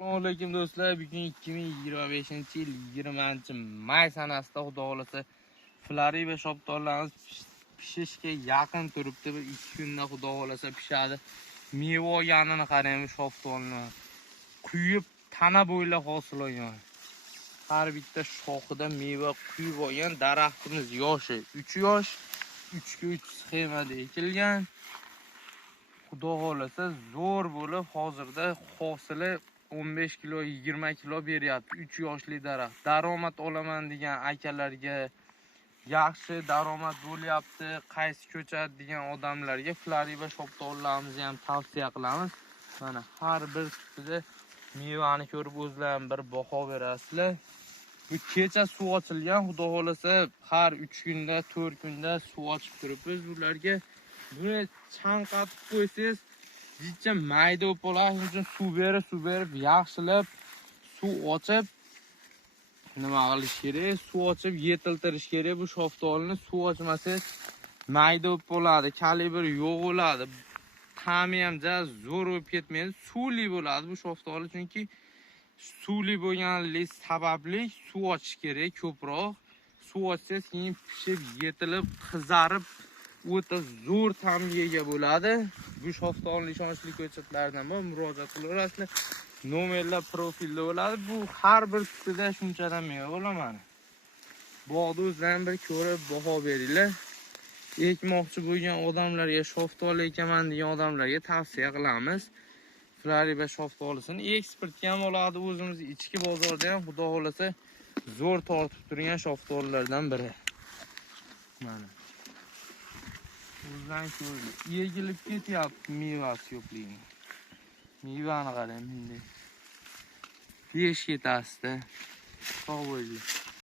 Assalomu do'stlar, bugun 2025-yil 20-may sanasida xudo xolasa Floriba shoptorlarimiz pishishga yaqin turibdi. Bir 2 kunda xudo xolasa pishadi. Meva olganini qarang, shoptorni quyib tana bo'ylab hosil olgan. Har bitta shoxida meva quyib olgan. Daraxtimiz yoshi 3 yosh, 3 ga 3 sxemada ekilgan. Xudo xolasa zo'r bo'lib, hozirda hosili 15 kilo 20 kilo beryapti. 3 yoshli daraxt. Daromad olaman degan akalarga, yaxshi daromad bo'lyapti, qaysi ko'chadi degan odamlarga Floriba shoptorlarimizni ham tavsiya qilamiz. Mana har bir tutida mevani ko'rib o'zlaring bir baho berasizlar. Bu kecha suv ochilgan, xudo xolasa har 3 kunda, 4 kunda suv ochib turibmiz bularga. Buni chanqatib qo'ysangiz, jicha mayda bo'lib qoladi. Uchun suv berib, yaxshilab suv ochib nima qilish kerak? Suv ochib yetiltirish kerak. Bu shoftorni suv ochmasangiz mayda bo'lib qoladi, kalibr yo'q bo'ladi. Ta'mi ham zo'r bo'lib ketmaydi, suvli bo'ladi bu shoftorlar, chunki suvli bo'lganligi sababli suv ochish kerak ko'proq. Suv ochsangiz keyin pishib, yetilib, qizarib o'ta zo'r ta'mga ega bo'ladi. Bu shoftorning ishonchli ko'chatlaridan murojaat qilaverasizlar. Nomerlar profilda bo'ladi. Bu har bir tutida shunchadan meva bo'laman. Bog'da o'zlaring bir ko'rib baho beringlar. Ekmoqchi bo'lgan odamlarga, shoftor ekaman degan odamlarga tavsiya qilamiz. Floriba shoftolisini eksportga ham oladi, o'zimiz ichki bozorda ham xudo xolasa zo'r tortib turgan shoftorlardan biri. Mana o'zlaring ko'ring, egilib ketyapti mevasi yo'qligi. Mevani qarang, bunday besh ketasida. Sog' bo'ling.